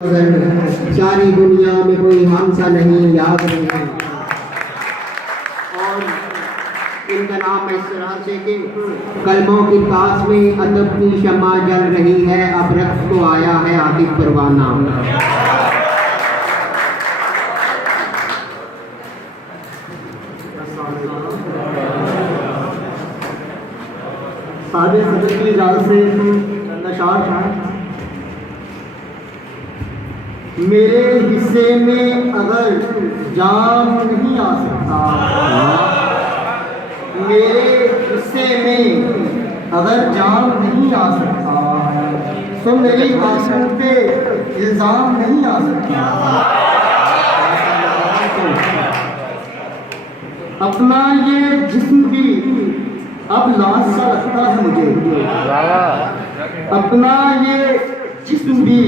सारी दुनिया में कोई हमसा नहीं याद नहीं। और इनका नाम इस तरह से कि कलमों की पास में अदब की शमा जल रही है, अब रक्त को आया है आतिफ परवाना। सादे सदर की जाल से नशार मेरे हिस्से में अगर जाम नहीं आ सकता, मेरे हिस्से में अगर जाम नहीं आ सकता तो मेरी आंसू पे इल्जाम नहीं आ सकता। अपना ये जिस्म भी अब लाश सा लगता है मुझे, अपना ये जिस्म भी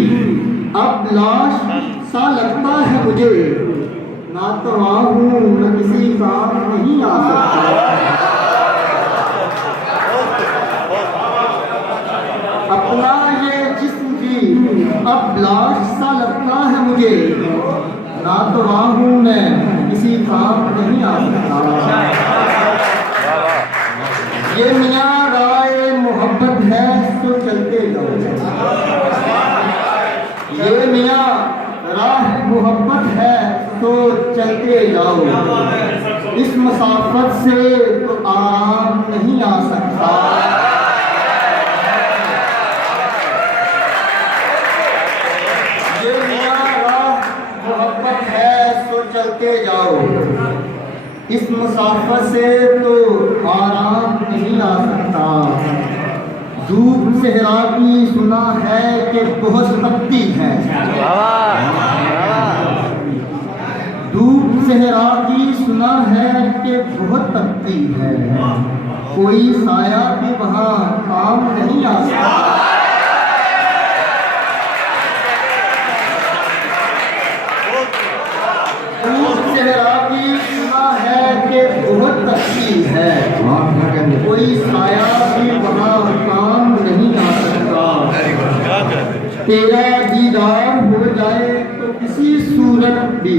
अब लाश सा लगता है मुझे, ना तो वहाँ हूँ न किसी काम नहीं आ सकता। अपना ये जिस्म भी अब लाश सा लगता है मुझे, ना तो वहाँ हूँ मैं किसी काम नहीं आ सकता। ये मियाँ राय मोहब्बत है तो चलते जाओ, ये मियाँ राह मोहब्बत है तो चलते जाओ, इस मुसाफत से तो आराम नहीं आ सकता। ये मियाँ राह मोहब्बत है तो चलते जाओ, इस मुसाफत से तो आराम नहीं आ सकता। धूप सहरा की सुना है कि बहुत तपती है, धूप सहरा की सुना है कि बहुत तपती है, कोई साया भी वहाँ काम नहीं आ सकता। धूप सहरा की सुना है कि बहुत तपती है, कोई साया भी वहाँ काम नहीं आ सकता। तेरा दीदार हो जाए तो किसी सूरत भी,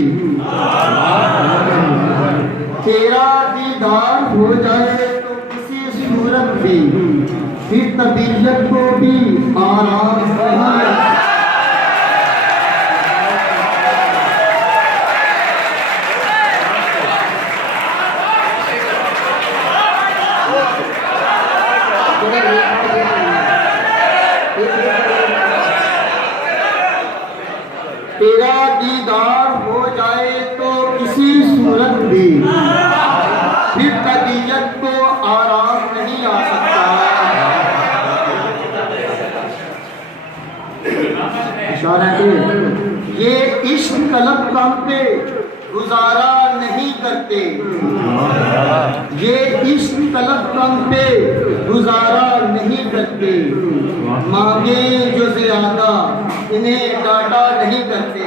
तेरा दीदार हो जाए तो किसी सूरत भी, फिर तबीयत को भी आराम नहीं। तेरा दीदार हो जाए तो किसी सूरत भी, फिर तबीयत को आराम नहीं आ सकता। ये इश्क तलब कम पे गुजारा नहीं करते, ये इश्क तलब कम पे गुजारा नहीं करते, मांगे जो ज्यादा इन्हें डांटा नहीं करते।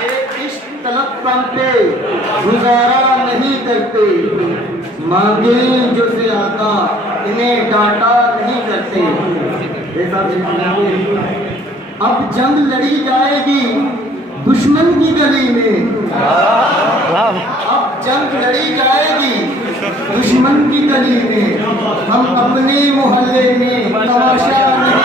ये इश्क तलब कम पे गुजारा नहीं करते, मांगे जो ज्यादा इन्हें डांटा नहीं करते। अब जंग लड़ी जाएगी दुश्मन की गली में, अब जंग लड़ी जाएगी दुश्मन की गली में, हम अपने मोहल्ले में तमाशा नहीं।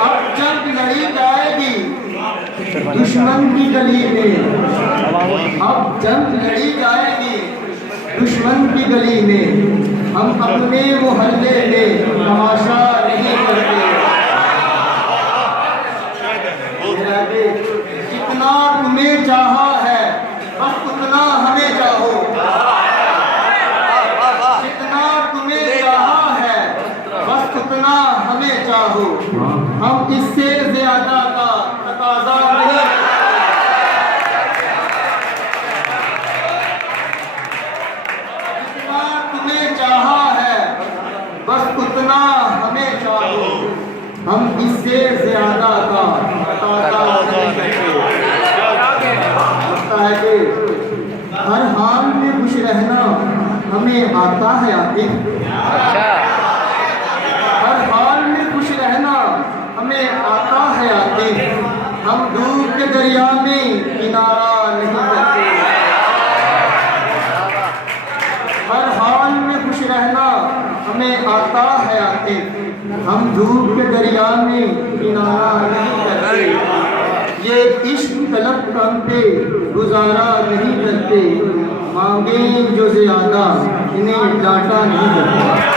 अब जंग लड़ी जाएगी दुश्मन की गली में, अब जंग लड़ी जाएगी दुश्मन की गली में, हम अपने मोहल्ले में तमाशा नहीं करते। जितना तुम्हें चाहा है बस उतना हमें चाहो, जितना तुम्हें चाहा है बस उतना हमें चाहो, हम इससे ज्यादा का तकाजा नहीं। जितना तुम्हें चाहा है बस उतना हमें चाहो, हम इससे ज्यादा का तकाजा नहीं करते। आता है आतिफ। हर हाल में खुश रहना हमें आता है आतिफ। हम दूर के दरिया में किनारा नहीं करते। हर हाल में खुश रहना हमें आता है आतिफ। हम धूप के दरिया में किनारा नहीं करते। ये इश्क तलब कम पे गुजारा नहीं करते। मांगे जो ज्यादा इन्हें डांटा नहीं करते।